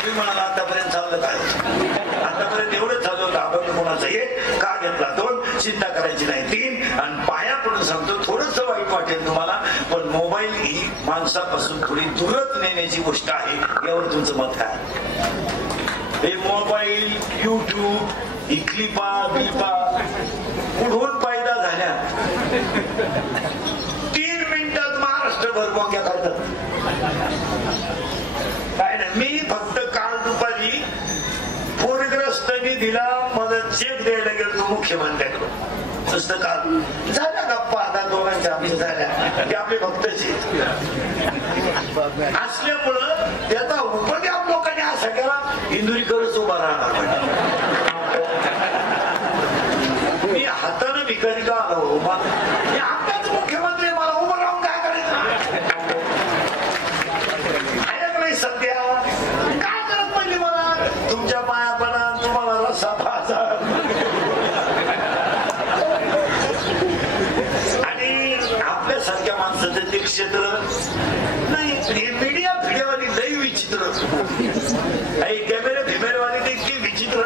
तुम्ही म्हणाला आतापर्यंत चाललं काय? आतापर्यंत एवढं चाललं होतं. आपण कोणाचं एक का घेतला 2, चिंता करायची नाही 3, आणि पाया पडून सांगतो थोडस वाईट वाटेल तुम्हाला, पण मोबाईल ही माणसापासून थोडी दूरच नेण्याची गोष्ट आहे. यावर तुमचं मत काय? हे मोबाईल, युट्यूब, ही क्लिपा बिल्पा कुठून पैदा झाल्या 3 मिनिटात महाराष्ट्रभर बोक्या करतात. काय नाही, मी फक्त काल दुपारी पूरग्रस्त निधीला मदत चेक द्यायला गेलो मुख्यमंत्र्यांकडून. नुसतं काल झाल्या गप्पा आता दोघांच्या ऑफिस झाल्या की आपले भक्तचे असल्यामुळं त्याचा उपयोग लोकांनी असा केला इंदुरीकरच उभा राहणार म्हणजे. मी हातानं भिकारी का आलो? मी आमच्याच मुख्यमंत्री, मला उभं राहून काय करायचं? ऐक नाही सध्या काय करत पडली मला तुमच्या पायापणा, तुम्हाला रस्सा भाजा आणि आपल्यासारख्या माणसाचं ते क्षेत्र नाही. मीडिया फिडियावाली लई विचित्र, कॅमेरा फिमेरवाली इतकी विचित्र.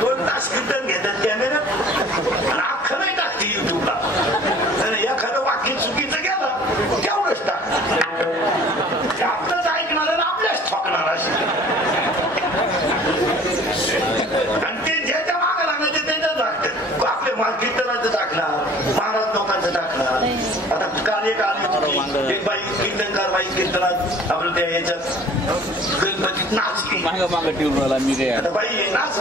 2 तास कीर्तन घेतात कॅमेरा आणि अख्खं नाही टाकते युट्यूबला. एखादं वाक्य चुकीचं गेलं तेवढंच टाक. आपलंच ऐकणार आणि आपल्याच ठोकणार अशी. आणि ते ज्याच्या मागे लागलं ते त्याच्याच टाकतात. आपल्या कीर्तनाचं टाकणार, महाराज लोकांचं टाकणार. आता काल एक आली होती एक बाई कीर्तनकार, बाई कीर्तनात आपलं त्या याच्यात गणपतीत नाचली. आता बाई नाच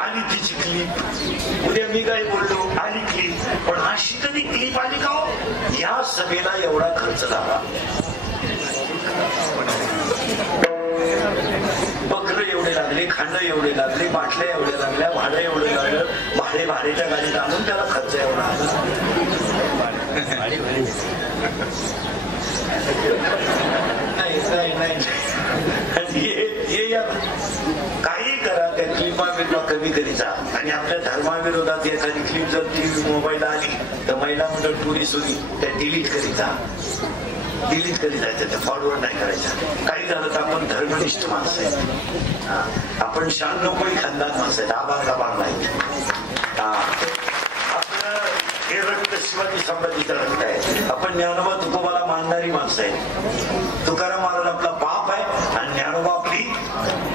आणि तिची क्लिप. उद्या मी काय बोललो आली क्लिप, पण अशी कधी क्लिप आली का हो? या सभेला एवढा खर्च झाला, बकर एवढे लागले, खांड एवढे लागले, बाटल्या एवढ्या लागल्या, भाडं एवढं लागलं, भाड्याच्या गाडीत आणून त्याला खर्च एवढा आला. काही करा त्या क्लिपा बिल्पा कमी करीचा. आणि आपल्या धर्माविरोधात एखादी क्लिप जर टीव्ही मोबाईल आली तर महिला मंडळ पोलीस होती त्या डिलीट करीचा त्या फॉरवर्ड नाही करायचा. काही झालं तर आपण धर्मनिष्ठ माणसं आहे, आपण 96 खानदान माणसं आहेत, आभार गाभार नाही. आपलं हे रक्त शिवाजी संभाजीचं रक्त आहे. आपण ज्ञानोबा तुकोबाला मानणारी माणसं आहे. तुकाराम महाराज आपला बाप आहे आणि ज्ञानोबा आपली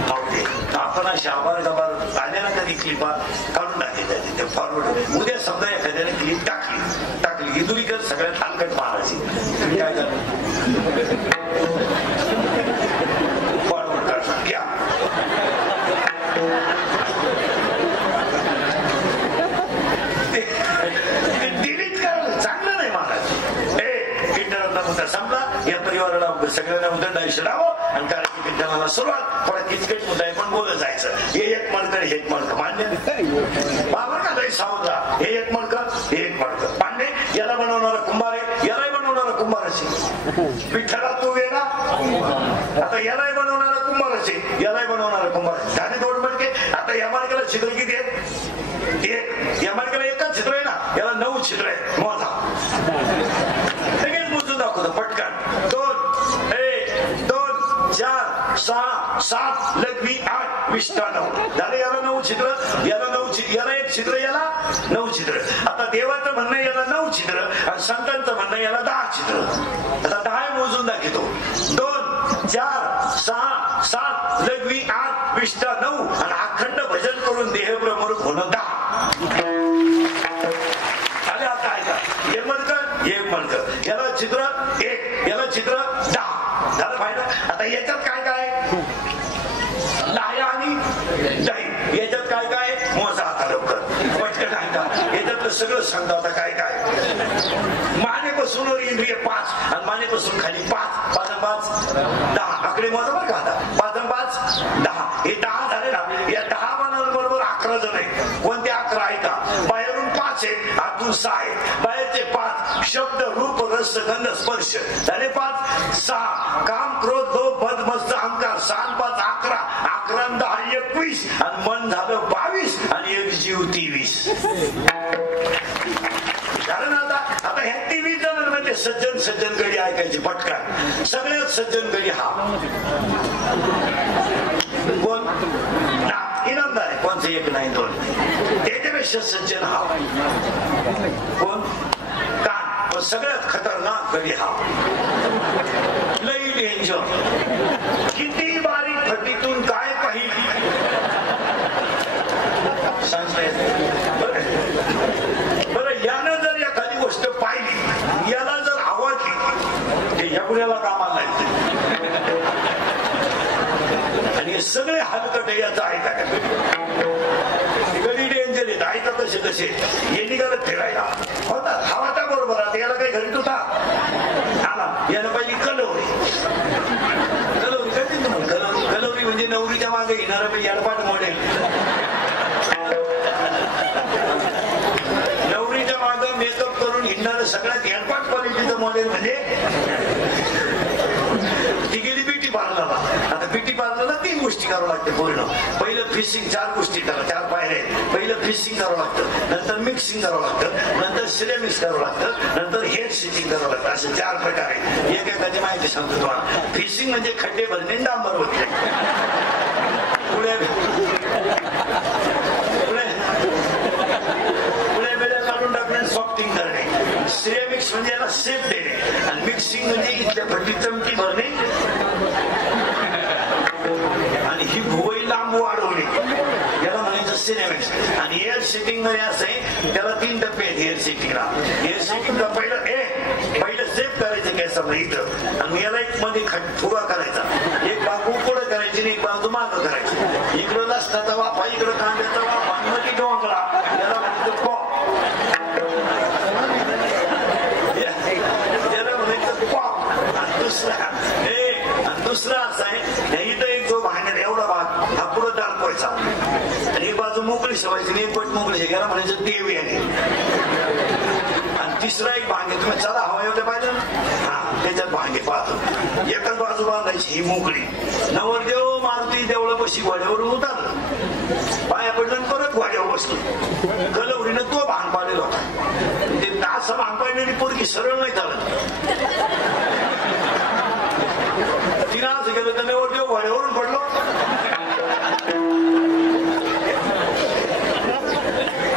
मावली. आपण अशा आभार गाभार आल्या ना कधी क्लिपा काढून टाकायचे ते फॉरवर्ड. उद्या समजा एखाद्याने क्लिप टाकली इंदुरीकर सगळ्यात हलकट महाराजी काय झालं फॉरवर्ड करणार घ्या. डिलीट करायला चांगलं नाही महाराज. इंटरनेटचा संपला, या परिवाराला सगळ्यांना उदंड आयुष्य लावं आणि कारण कीर्तनाला सुरुवात थोडा किचकट मुद्दा आहे पण बोलत जायचं. हे एक मणकर हे एक मणकर मान्य बाबर का तरी सावधा. हे एक मणकर हे एक मणकर पांडे याला बनवणारा कुंभार आहे, यालाही बनवणारा कुंभार असेल. विठ्ठला तू वेळा आता यालाही बनवणारा कुंभार असेल, यालाही बनवणारा कुंभार. झाले 2 मणके. आता या मणक्याला छिद्र किती आहेत? एक. या मणक्याला एकच छिद्र आहे ना, याला 9 छिद्र आहे. मोजा लगेच मोजून दाखवतो पटकन. 2 1 2 4 6 7 लघवी 8 विष्ठा 9 झाले. याला 9 छिद्र, याला 9 याला 1 छिद्र, याला 9 छिद्र. आता देवाचं म्हणणं याला 9 छिद्र आणि संतांचं म्हणणं याला 10 छिद्र. आता 10 मोजून दाखवतो. 2 4 6 7 लघवी 8 विष्ठा 9 आणि अखंड भजन करून देहप्रमुख होणं 10. आले आता ऐका. एक मणकर एक मणकर, याला छिद्र 1, याला छिद्र 10 झालं फायदा. आता याच्यात काय काय लाया आणि दही, याच्यात काय काय मोजा आता लवकर पटकन ऐका. याच्यातलं सगळं सांगतो आता काय काय. मानेपासून वर इंद्रिय 5 आणि मानेपासून खाली 5 5 5 10 आकडे मोजा बरं का. आता 5 5 10 हे 10 झाले ना. या 10 बरोबर 11 जण आहेत. कोणते 11 ऐका. बाहेरून 5 आहेत, आतून 6 आहेत. बाहेरचे 5 शब्द रूप रस गंध स्पर्श झाले 5. 6 काम क्रोध लोभ मद मस्त अहंकार 6 5 11 11 10 21 आणि मन झालं 22 आणि एक जीव 23 झालं ना. आता ह्या 23 जणांमध्ये सज्जन सज्जन गडी ऐकायची पटकन. सगळ्यात सज्जन गडी हा कोण? इनामदार आहे. कोणचं? एक नाही दोन. त्याच्यापेक्षा सज्जन हा कोण? कान. पण सगळ्यात खतरनाक गडी हा लई डेंजर. किती बारीक फटीतून काय पाहिजे सांगता येत. बरं यानं जर एखादी गोष्ट पाहिली, याला जर आवडली, ते यापुढ्याला कामाला येते. आणि हे सगळे हलकट याचा ऐका गडी डेंजर येत. ऐका कसे कसे हे निघालत ठेवायला होता. हवाता बरोबर आता याला काही घरी तुटा आला. यानं पहिली कलवरी. कलवरी कधी तुम्ही कलवरी म्हणजे नवरीच्या मागे येणार याडपाट मॉडेल. नवरीच्या मागे मेकअप करून हिंडणारं सगळ्यात याडपाट क्वालिटीचं मॉडेल म्हणजे ती गेली ब्युटी पार्लरला. आता ब्युटी पार्लरला 3 गोष्टी करावं लागते पूर्ण. पहिलं फिशिंग 4 गोष्टी करा, 4 पायऱ्या. पहिलं फिशिंग करावं लागतं, नंतर मिक्सिंग करावं लागतं, नंतर सिरेमिक्स करावं लागतं, नंतर हेअर स्टिचिंग करावं लागतं. असं 4 प्रकार आहे. एकेकाची माहिती सांगतो तुम्हाला. फिशिंग म्हणजे खड्डे भरणे, डांबर होते. पुढे बेड्या काढून टाकणे, सॉफ्टिंग करणे. सिरेमिक्स म्हणजे याला सेफ देणे. आणि मिक्सिंग म्हणजे इथल्या भट्टी चमकी भरणे आणि ही भुवई लांब वाढवणे, याला म्हणायचं सिरेमिक्स. आणि हेअर सेटिंग मध्ये असं आहे, त्याला 3 टप्पे आहेत हेअर सेटिंगला. हेअर सेटिंगला पहिलं सेफ करायचं केसाला इथं, आणि याला एक मध्ये फुगा करायचा. एक बाजू पुढे करायची आणि एक बाजू मागं करायची. इकडं लसणाचा वाफा, इकडं कांद्याचा वाफा, आणि मध्ये डोंगरा, याला म्हणायचं पॉप. याला म्हणायचं पॉप. आणि दुसरा असा आहे, इथं एक जो भांडण एवढा भाग हा पुढं दाखवायचा आणि एक बाजू मोकळी सवायची आणि एक पट मोकळी. याला म्हणायचं देवी आहे. आणि तिसरा एक भांगे, तुम्ही चला हवा एवढे पाहिजे हा, त्याच्यात भांगे पाहतो. एकाच बाजू बांधायची ही मोकळी. नवरदेव मारुती देवळापाशी घोड्यावरून उतरलं, पाया पडलं, परत घोड्यावर बसलो. कलवरीनं तो भांग पाडलेला होता. ते असं भांग पाडलेली पोरगी सरळ नाही चालत. तिनं असं गेलं तर नवरदेव घोड्यावरून पडलो.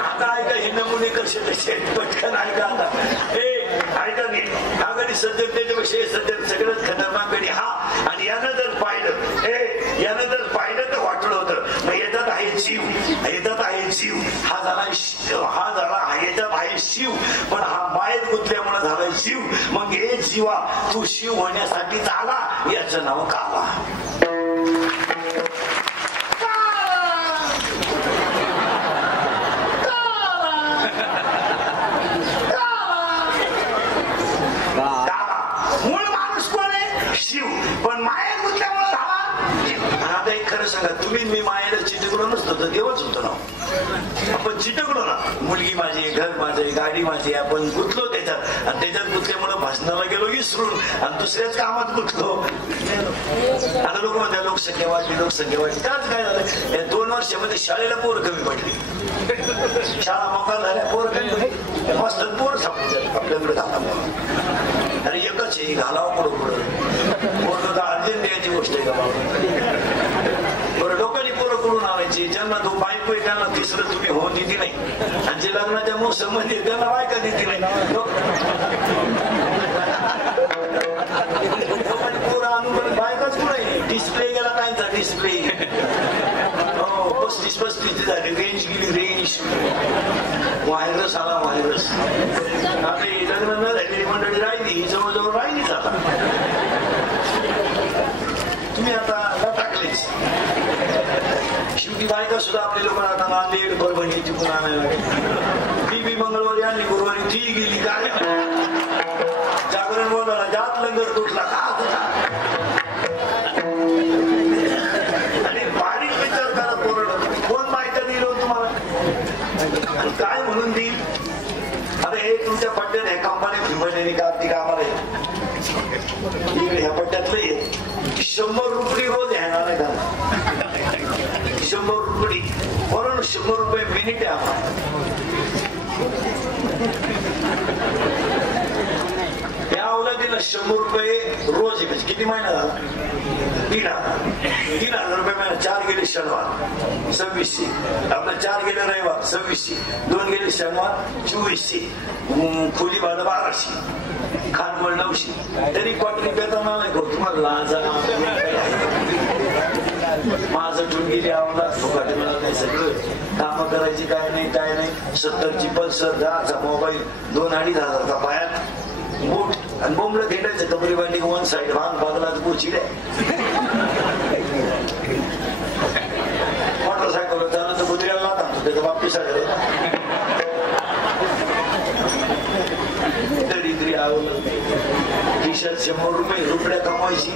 आता ऐका हे नमुने कसे कसे पटकन ऐका. आता हे ऐका नाही. हा गडी सज्जन त्याच्यापेक्षा हे सज्जन सगळंच खतरनाक गडी हा. आणि यानं जर पाहिलं तर वाटलं होतं मग याच्यात आहे जीव, याच्यात आहे जीव. हा झाला याच्यात आहे शिव, पण हा मायेत गुंतल्यामुळे झाला जीव. मग हे जीवा तू शिव होण्यासाठी झाला, याचं नाव काला. मूळ माणूस कोण आहे? शिव, पण मायेत गुंतल्यामुळे झाला. आता एक खरं सांगा, तुम्ही मी मायेला चिटकलो नसतो तर देवच होतो ना. आपण चिटकलो ना, मुलगी माझी, घर माझे, गाडी माझी, आपण गुंतलो त्याच्यात. आणि त्याच्यात गुंतल्यामुळे भाषणाला गेलो विसरून आणि दुसऱ्याच कामात गुंतलो. आता लोक म्हणतात लोकसंख्या वाढली, लोकसंख्या वाढली. त्याच काय झालं, या 2 वर्षामध्ये शाळेला पोरं कमी पडली. शाळा मोकार झाल्या, पोरं कमी पडली. मस्त पोरं सापडले आपल्याकडे घाला. अरे एकच आहे, घालावं पुढं पुढं. पोरं तर अर्जंट द्यायची गोष्ट आहे का? बरं, लोकांनी पोरं करून आणायची. ज्यांना तो बायको आहे त्यांना तिसरं तुम्ही होऊन देती नाही, आणि जे लग्नाच्या मोसम मध्ये त्यांना बायका देती नाही. लोकांनी पोरं आणून बायकाच पुढे डिस्प्ले गेला कायचा डिस्प्ले. हो, 35 झाली, रेंज गेली, रेंज. व्हायरस आला, व्हायरस. आता लग्न न झालेली मंडळी राहिली, जवळजवळ राहिलीच. आता तुम्ही आता टाकलेच. शेवटी बायका सुद्धा आपल्या लोकांना आता नांदेड, परभणी तिकून आणायला लागली. ती बी मंगळवारी आणली, गुरुवारी ती गेली. काय जागरण बोलायला जात लंगर तुटला का तुझा. आणि बारीक विचार करा, पोरं कोण बायका दिलं तुम्हाला, काय म्हणून देईल. अरे हे तुमच्या पट्ट्यात हे कंपनी फिमलेली का ती कामाला इकडे ह्या पट्ट्यातलं येत. 100 रुपये रोज येणार आहे का? 100 रुपये म्हणून 100 रुपये मिनिट आहे. महिन्याला 100 रुपये रोज आहे. किती महिना झाला? 3,000 रुपये महिना. 4 गेले शनिवार 2600, आपलं 4 गेले रविवार 2600, 2 गेले शनिवार 2400, खोली भाडं 1200, खानवळ 900. तरी क्वार्टरी पेताना नाही करतो. तुम्हाला माझं ठेवून गेली आवडला फुकाटे मला नाही. सगळं कामं करायची काय नाही. 70ची पल्सर, 10चा मोबाईल, 2,500 पायात बूट आणि बोंबलं खेटायचं. कपडे बांडी 1 साईड भांग बागलाच पोचिले. मोटरसायकल चाललं तर बुद्रियाला लागतो. त्याचा बाप पिसा तरी आवडलं. खिशात 100 रुपये रुपड्या कमवायची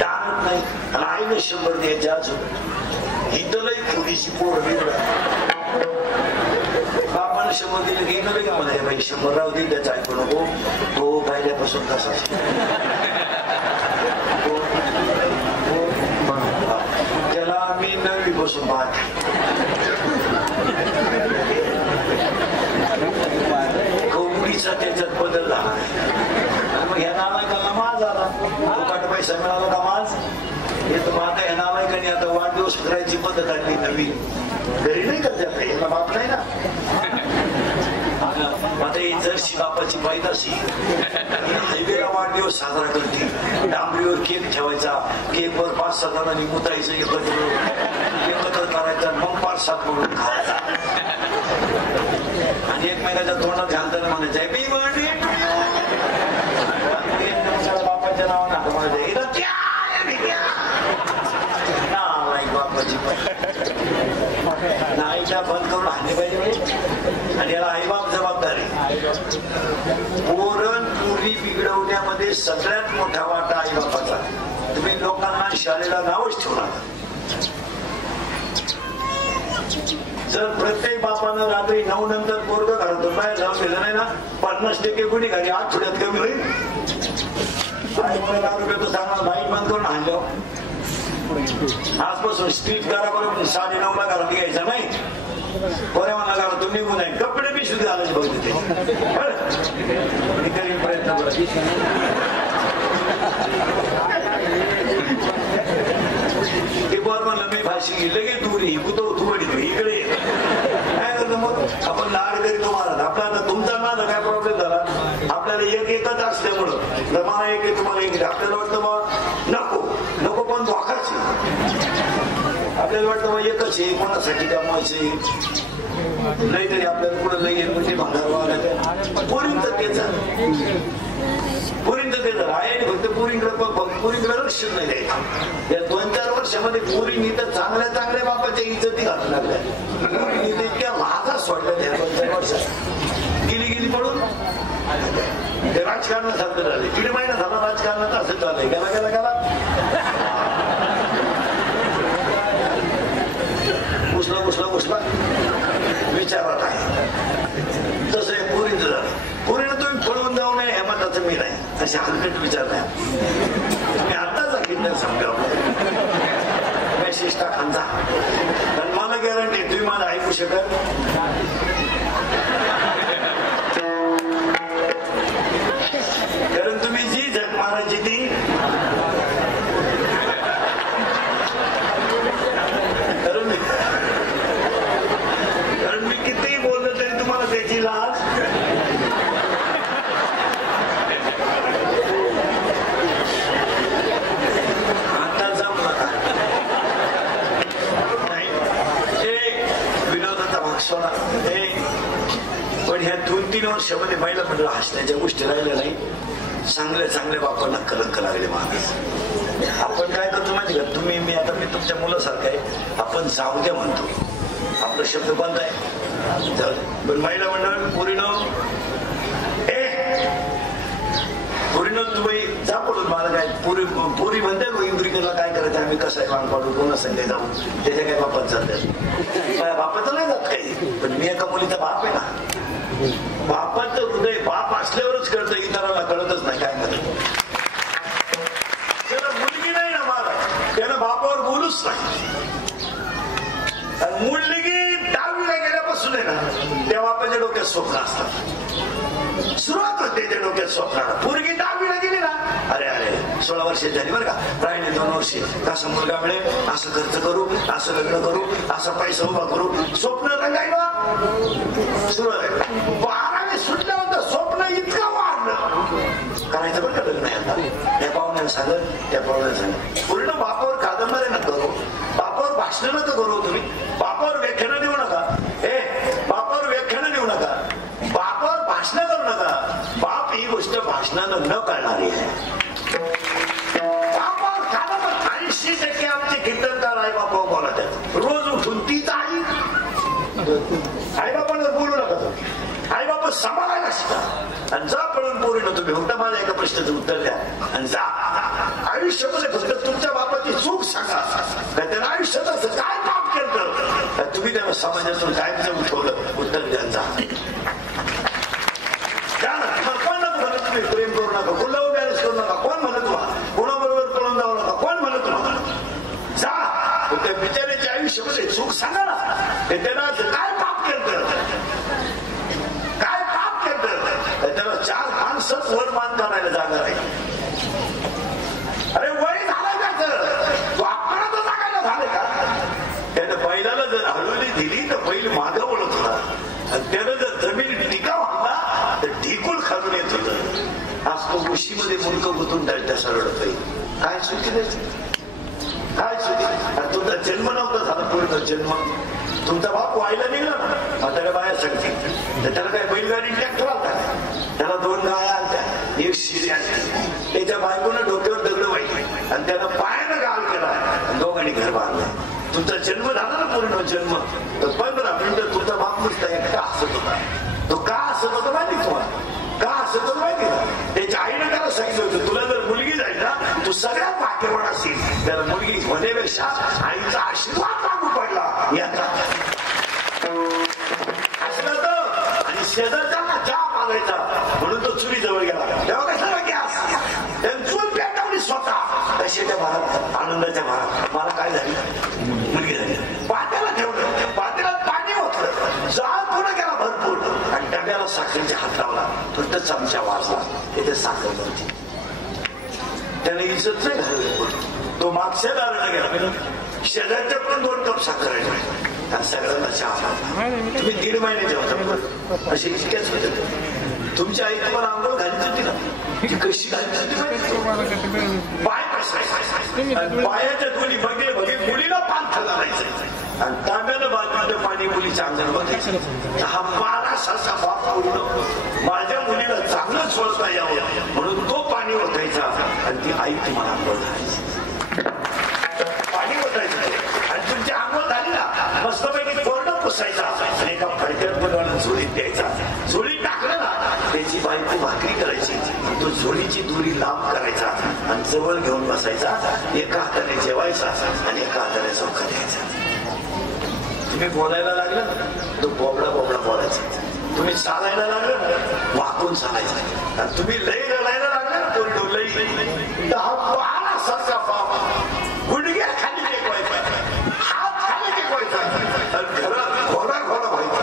टाळत नाही. आणि आईने 100 द्यायचे. अजून इथं लई थोडीशी पोर बापानं 100 दिलं की इथं लई मला बाई 100 राहू दे. त्याचं ऐकू नको. तो पहिल्यापासून तसाच. त्याला मी 9वी पासून पाहते. कवडीचा त्याच्यात बदल झाला. मग ह्या नामायकांना माज आला. फुकट पैसा मिळाला का माज येतो. मग आता ह्या नामायकांनी आता वाढदिवस करायची पद्धत आणली नवीन. घरी नाही करते आता. याला बाप नाही ना. आता ही जर्सी बापाची पैदाशी हायवेला वाढदिवस साजरा करते. डांबरीवर केक ठेवायचा. केकवर 5-6 जणांनी मुतायचं. एकत्र करायचा. मग 5-7 म्हणून खायचा. आणि एकमेकाच्या तोंडात घालताना म्हणायचं हॅपी बर्थडे. बापाच्या नावानं बापाची आईच्या बंद करून हाणले पाहिजे. आणि याला आईबाप जबाबदारी. पोरण पुरी बिघडवण्यामध्ये सगळ्यात मोठा वाटा आईबापाचा. तुम्ही लोकांना शाळेला नावच ठेवणार. जर प्रत्येक बापानं रात्री 9 नंतर पोरगं घरातून बाहेर जाऊन दिलं नाही ना 50% गुन्हे घरी आठवड्यात कमी होईल. रुपये सांगा लाईट बंद करून आणलं. आजपासून स्ट्रीट करा बरोबर 9:30ला घरात घ्यायचं नाही. बऱ्या मला घरातून निघून आहे. कपडे बी शुद्ध घालायचे बघितले ते प्रयत्न करत. ते बरं म्हणलं मी भाषी लगेच दूर इकडे काय करतो. मग आपण लाड करीतो महाराज. आपल्याला तुमचा माझा काय प्रॉब्लेम झाला. आपल्याला एकच असल्यामुळं मला एक तुम्हाला एक. आपल्याला वाटतं मग नको पण धोकाच. आपल्याला वाटतं मग एकच आहे. कोणासाठी कमवायचे नाही तरी आपल्याला पुढे लई म्हणजे भांडार वागायचं. पोरींचं तेच आहे. फक्त पुरींकडे लक्ष नाही द्यायचं. या 2-4 वर्षामध्ये पुरींनी तर चांगल्या बापाच्या इज्जती घालू लागल्या. पुरींनी इतक्या लाजा सोडल्या त्या 2-4 वर्षात. गेली पडून ते राजकारणासारखं झाले. 1.5 महिना झाला राजकारणात असं झालंय. गेला घुसला विचारात आहे. तसं हे पुरीचं झालं. पुरीनं तुम्ही पळून जाऊ नये हे मताचं मी नाही. असे हलकट विचार नाही. तुम्ही आताच किडनॅप समजा मेसेज टाकांचा. कारण मला गॅरंटी तुम्ही मला ऐकू शकत. कारण तुम्ही जी झक मारायची ती कारण मी कितीही बोललो तरी तुम्हाला त्याची लाज आता जमला नाही. विनोदाचा भाग सोडा. पण ह्या 2-3 वर्षामध्ये महिला मंडळ हसण्याच्या गोष्टी राहिल्या नाही. चांगल्या बापांना कलंक लागले माणूस. आपण काय करतो माहिती का. मी तुमच्या मुलासारखं आहे. आपण जाऊ द्या म्हणतो. आपला शब्द बंद आहे. पण महिला मंडळ पुरीनं तुम्ही जा पडून मला काय पुरी म्हणते इंद्रिकेला काय करायचं आम्ही कसं आहे वांग पाडू कोणा संध्या जाऊ त्याच्या काय बापात चालतात. बापाचं नाही जात काही. पण मी एका मुलीचा बाप आहे ना. बापाचं हृदय बाप असल्यावरच कळतं. इतरांना कळतच नाही काय करत. त्याला मुलगी नाही ना मला. त्यानं बापावर बोलूच नाही. मुलगी 10वीला गेल्यापासून आहे ना त्या बापाच्या डोक्यात स्वप्न असतात. सुरुवात होते त्या डोक्यात स्वप्नाला. पोरगी 10वीला गेली अरे अरे 16 वर्ष झाली बरं का, राहिले 2 वर्षे, कसं मुलगा मिळेल, असं खर्च करू, असं लग्न करू, असा पैसा उभा करू, स्वप्न रंगायला सुरू आहे. 12वी सुटलं होतं, स्वप्न इतकं वाढलं. करायचं बरं का लग्न आता. त्या पाहुण्याला सांगत, त्या पाहुण्याला सांगत, पूर्ण बापावर कादंबरी नका करू, बापावर भाषण नका करू, तुम्ही बापावर व्याख्यानं देऊ नका. बापावर व्याख्यानं देऊ नका, बापावर भाषण करू नका. बाप ही गोष्ट भाषणानं न कळणारी आहे. बापावर कादंबरी 80% आमचे कीर्तनकार आई बापावर बोलतात. रोज उठून तीच आई बापांवर बोलू नका. आई बाबा सांभाळायला शिका आणि जा पळून पोरीनं तुम्ही. फक्त माझ्या एका प्रश्नाचं उत्तर द्या आणि जा. आयुष्यामध्ये फक्त तुमच्या बापाची चूक सांगा. काय त्यानं आयुष्यात असं काय पाप केलं, तुम्ही त्याला समाजातून काय उठवलं, उत्तर द्या. जा कोण नको म्हणत, तुम्ही प्रेम करू नका, कोण लव्ह मॅरेज करू नका, कोण म्हणत व्हा, कोणाबरोबर पळून जाऊ नका, कोण म्हणत तुम्हाला. जा त्या बिचाऱ्याच्या आयुष्यामध्ये चूक सांगा ना. त्यानं काय पाप केलं, काय पाप केलं, त्याला 4 माणसं वर मान करायला जागा नाही. अरे वय झालं का, तर तू आपल्याला तर जागायला झालं का. त्यानं बैलाला जर हळूली दिली तर बैल मागं बोलत होता, आणि त्यानं जर जमीन टिकाव आणला तर ढिकूळ खालून येत होत. आज तो उशीमध्ये मुलग गुंतून त्या सरळतोय. काय चुकी नाही, काय चुकी. आणि तुमचा जन्म नव्हता झाला, पूर्ण जन्म तुमचा बाप व्हायला निघला ना. म्हाताऱ्या बाया सांगते तर त्याला काय बैलगाडी ट्रॅक्टर आलता, त्याला 2 गाया आलत्या, 1 शिरी आली. त्याच्या बायकोनं डोक्यावर दगड वाहिली आणि त्यानं पायानं गाल केला, दोघांनी घर बांधलं. तुमचा जन्म झाला ना, पूर्ण जन्म, तर 15 मिनिटं तुमचा बाप नुसता एकटा हसत होता. तो का हसत होता माहिती तुम्हाला, का हसत होता माहिती का. त्याच्या आईनं त्याला सांगितलं होतं, तुला जर मुलगी जाईल ना, तू सगळ्यात भाग्यवान असेल. त्याला मुलगी होण्यापेक्षा आईचा आशीर्वाद लागू पडला याचा असलं तर. आणि शेजारच्याला चहा मागायचा म्हणून तो चुली जवळ गेला. तेव्हा कशाला गॅस, त्याने चूल पेटवली स्वतः. कशाच्या भारात, आनंदाच्या भारात. मला काय झाली, मुलगी झाली. पात्याला ठेवलं, पात्याला पाणी होतं, जाळ पुढे गेला भरपूर, आणि डब्याला साखरेचा हात लावला. फक्त चमचा वाजला, त्याच्यात साखर नव्हती. त्याने इज्जत नाही घालवली. तो मागच्या दाराला गेला, शेजारच्या पण 2 कप साखर आहे, सगळ्यांना चहा. तुम्ही 1.5 महिने जेवता असे इतक्याच होते. तुमची आई तुम्हाला आंघोळ घालत होती ना, ती कशी घालत होती पाय पायाच्या दोन्ही बघे बघे मुलीला पान घालायचं आणि तांब्यानं बाजूला पाणी मुलीच्या अंगात बघायचं. हा 12 सारखा बाप पूर्ण माझ्या मुलीला चांगलं सोडता यावं म्हणून तो पाणी ओतायचा आणि ती आई तुम्हाला आंघोळ घालायची. पाणी ओतायचं आणि तुमची आंघोळ झाली ना, मस्तपैकी कोरडं पुसायचा आणि एका फडक्यात बनवायला झोळीत द्यायचा. झोळीत टाकलं ना, त्याची बायको भाकरी करायची, तो झोळीची दुरी लांब करायचा आणि जवळ घेऊन बसायचा. एका हाताने जेवायचा आणि एका हाताने चौका द्यायचा. तुम्ही बोलायला लागलं तो बोबडा बोबडा बोलायचा. तुम्ही चालायला लागलं वाकून चालायचं. आणि तुम्ही लई रडायला लागलं कोरडो लई, तर हा 12 सारखा बाप गुडघ्या खाली टेकवायचा, हात खाली टेकवायचा आणि घरात घोडा घोडा व्हायचा.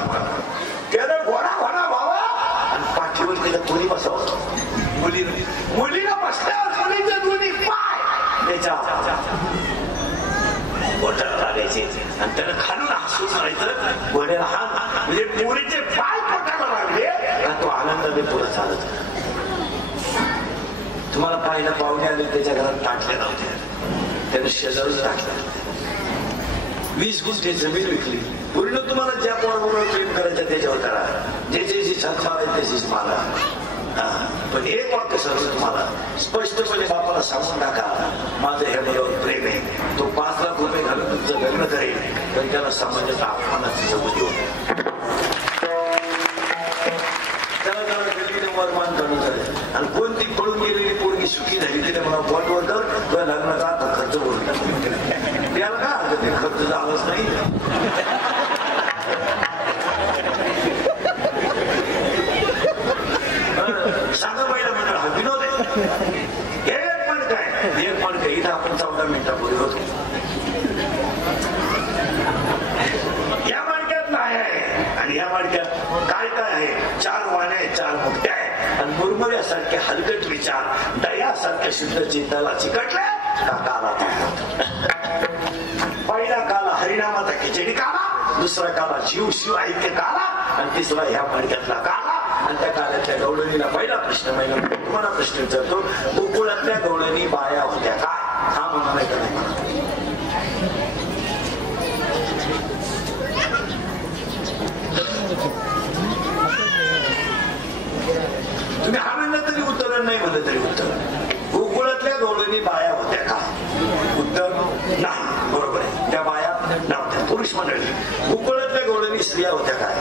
त्याला घोडा घोडा व्हावा आणि पाठीवर त्याला कोणी बसावं. मुलीला बसल्यावर मुलीचे दोन्ही पाय त्याच्या बोटाला लागायचे आणि त्याला खालून हसून मारायचं. घोड्याला हात म्हणजे पोरीचे पाय पोटाला लागले आणि तो आनंदाने पुढे चालत. तुम्हाला पाहिलं पाहुणे आले, त्याच्या घरात टाकले नव्हते, त्याने शेजारून टाकलं. 20 गुंठे जमीन विकली. पूर्ण तुम्हाला ज्या पोराबरोबर प्रेम करायचं त्याच्यावर करा, ज्याची छत मारायची त्याचीच मारा. पण एक वाक्य सर्व तुम्हाला स्पष्टपणे बापाला सांगून टाका, माझं हे बरोबर प्रेम आहे. तो 5 लाख रुपये घालून तुमचं लग्न करेल, तर त्याला समाजाचा अपमानाची जगू देऊ. त्याला जरा गल्लीने वरमान करून चालेल. आणि कोणती पळून गेलेली पोरगी सुखी झाली तिथे मला बॉटवर कर, तुला लग्न का खर्च करून त्याला का ते खर्च झालंच नाही. सांगा पहिला मंडळ हा विनोद आहे. एक पण काय इथं आपण 14 मिनिटापूर्वी होतो. या माणक्यात नाही आहे आणि या माणक्यात काय काय आहे. 4 वाण्या आहेत, 4 मुक्त्या आहेत आणि मुरमुऱ्यासारखे हलकट विचार, दया यासारख्या शुद्ध चित्ताला चिकटले का काला पहिला काला हरिनामाचा खिचडी काला, दुसरा काला शिव शिव ऐक्य काला, आणि तिसरा ह्या मडक्यातला काला. आणि त्या काल्यातल्या गवळणीला पहिला प्रश्न, तुम्हाला प्रश्न विचारतो, गोकुळातल्या गवळणी बाया होत्या काय? हा म्हणा नाही का नाही? तुम्ही हा म्हणलं तरी उत्तर, नाही म्हणलं तरी उत्तर. गोकुळातल्या गवळणी बाया होत्या का? उत्तर नाही. बरोबर आहे, त्या बाया नव्हत्या, पुरुष मंडळी. गोकुळातल्या गवळणी स्त्रिया होत्या काय?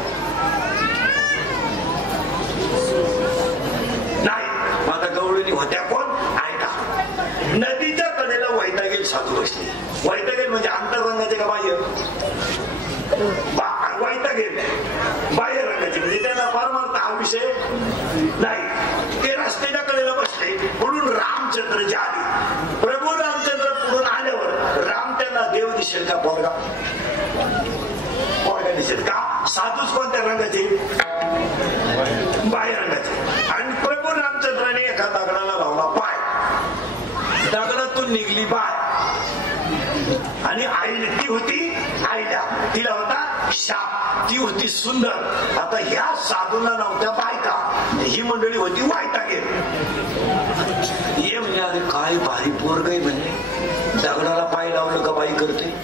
नाही. आता गवळणी होत्या कोण? ऐका. नदीच्या कडेला वैतागेल साधू बसले. वैतागेल म्हणजे अंतररंगाचे का बाह्य? वैतागेल बाह्य रंगाचे, म्हणजे त्यांना परमार्थ हा विषय नाही. ते रस्त्याच्या कडेला बसले म्हणून रामचंद्र जे आले, प्रभू रामचंद्र पुढून आल्यावर राम त्यांना देव दिसेल का पोरगा? पोरगा दिसेल का? साधूच कोणत्या रंगाचे? बाह्य रंगाचे. आणि प्रभू रामचंद्राने एका दगडाला लावला पाय, दगडातून निघली बाय, आणि आई ती होती आईला, तिला होता शाप, ती होती सुंदर. आता ह्या साधूला नव्हत्या बायका, ही मंडळी होती वैतागे. ये म्हणजे अरे काय भारी पोरग आहे, म्हणजे दगडाला पाय लावलं का बाई करते.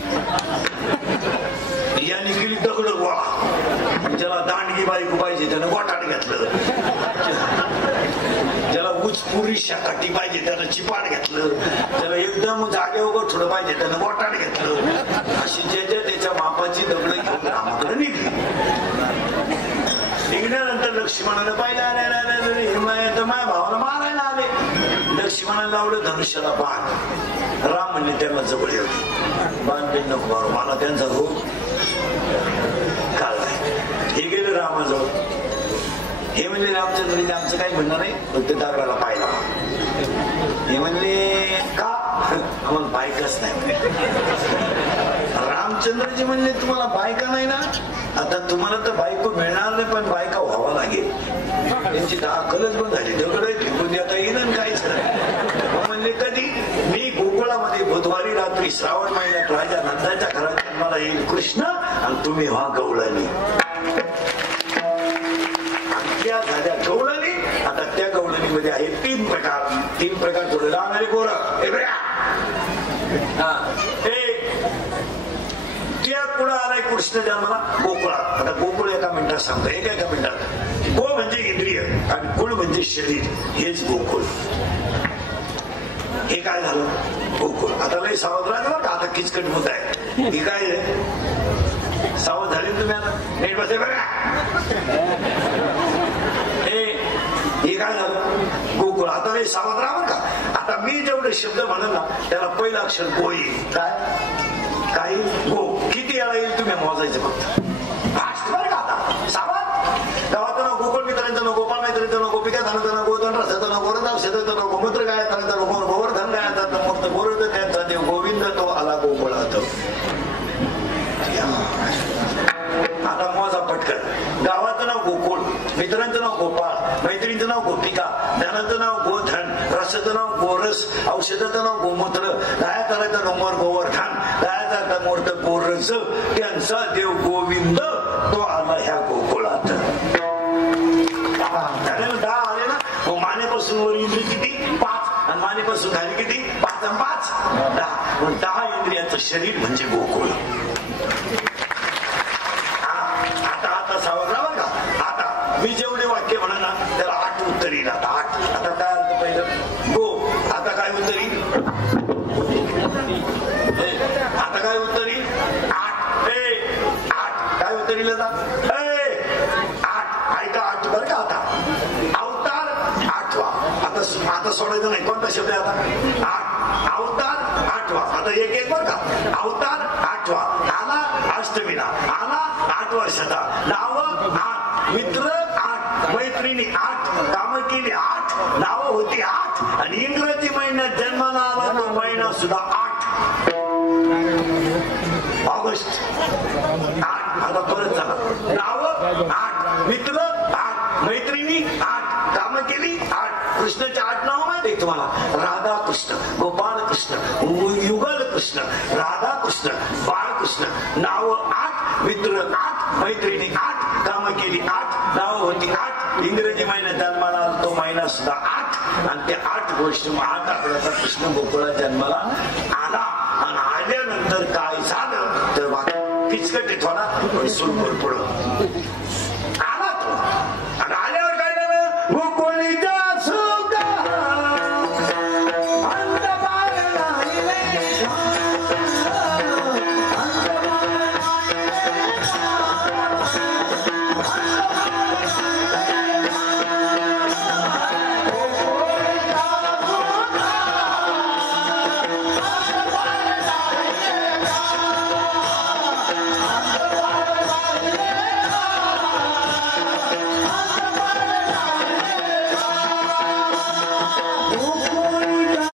या निघली दगड गोळा, ज्याला दांडगी बायको पाहिजे त्यानं गोटाट घेतलं, ज्याला उचपुरी शाकाटी पाहिजे त्यानं चिपाट घेतलं, त्याला एकदम जागेवर थोडं पाहिजे त्यानं गोटाट घेतलं. अशी ज्याच्या त्याच्या मापाची दगड घेऊन रामाकडे निघली. निघण्यानंतर लक्ष्मणाला पाहिलं, माया भावाला मारायला आले. लक्ष्मणाला लावलं धनुष्याला बाण. राम म्हणले त्यांना जवळ येऊ, बाण बिन नको मारू, मला त्यांचा रोग काढलाय. हे गेले रामाजवळ. हे म्हणले रामचंद्र आमचं काही म्हणणं नाही, फक्त दगडाला पाहिला. हे म्हणले का? आम्हाला बायकाच नाही. रामचंद्रजी म्हणले तुम्हाला बायका नाही ना, आता तुम्हाला तर बायको मिळणार नाही, पण बायका व्हावा लागेल. त्यांची अक्कलच बंद झाली, दगड फेकून देता येईल काहीच नाही. म्हणले कधी? मी गोकुळामध्ये बुधवारी रात्री श्रावण महिन्यात राजा नंदाच्या घरात जन्माला येईल कृष्ण, आणि तुम्ही व्हा गवळणी. त्या झाल्या गवळणी. आता त्या गवळणीमध्ये आहे तीन प्रकार थोडे लागणारे गोर. त्या कुठं आलाय कृष्ण जन्माला? गोकुळात. आता गोकुळ एका मिनिटात सांगतो, एका मिनिटात. गो म्हणजे इंद्रिय आणि कुळ म्हणजे शरीर, हेच गोकुळ. हे काय झालं? गोकुळ. आता लय सावध राहा का, आता किचकट होत आहे. हे काय आहे? सावध झाले तुम्ही, आता नीट बसे बघा. हे काय झालं? गोकुळ. आता लय सावध राहा बरं का. आता मी जेवढे शब्द म्हणेल ना त्याला पहिलं अक्षर गो येईल. काय? गो. किती याला येईल तुम्ही मोजायचं फक्त. बरं का आता सावध. गावात नाव गोकुळ, मित्रांचं नाव गोपाळ, मैत्रीचं नाव गोपिका, धनाचं नाव गोधन, रसाचं नाव गोरधाव, शेताचं नाव गोमूत्र, गायचं नाव गोवर्धन, गायचा मग गोरध, त्यांचा देव गोविंद, तो आला गोकुळात. आता मोजा पटकन. गावाचं नाव गोकुळ, मित्रांचं नाव गोपाळ, मैत्रीचं नाव गोपिका, धनाचं नाव गोधन, रसाचं नाव गोरस, औषधाचं नाव गोमूत्र, गायचा नंबर गोवर्धन, गायचा मूर्त गोरस, त्यांचा देव गोविंद, तो आला ह्या गोकुळात. दहा आले ना. मानेपासून वर इंद्रिय किती? 5. आणि मानेपासून खाली किती? 5 आणि 5 10. 10 इंद्रियाचं शरीर म्हणजे गोकुळ. आता सावध राहा बरं का. आता मी जेवढे वाक्य म्हणा ना त्याला 8 उत्तर येईल. आता 8. आता काय आलं पहिलं? गो. आता काय उत्तर येईल? आता काय उत्तर येईल? 8. 8 काय उत्तर येईल? आता 8. ऐका 8 बरं का. आता अवतार 8वा. आता सोडायचं नाही. कोणता शब्द आहे आता? 8. अवतार 8वा. आता एक बरं का. अवतार 8वा. आला अष्टमीला, आला 8 वर्षाचा, नाव 8, मित्र 8, मैत्रिणी 8, कामं केली 8, नावं होती 8, आणि इंग्रजी महिन्यात जन्माला आला तो महिना सुद्धा 8 ऑगस्ट. 8. आता परत झाला. नावं 8, मित्र 8, मैत्रिणी 8, कामं केली 8. कृष्णाचे 8 नाव माहिती आहे तुम्हाला? कृष्ण, गोपाल कृष्ण, युगल कृष्ण, राधा कृष्ण, बाळकृष्ण. नाव 8, मित्र 8, मैत्रिणी 8, काम केली 8, नाव होती 8. इंग्रजी महिन्यात जन्माला आला तो महिना सुद्धा 8. आणि त्या 8 गोष्टी 8 आठवड्याचा कृष्ण गोकुळात जन्माला आला. आणि आल्यानंतर काय झालं तर किचकट थोडा सुरू पुढं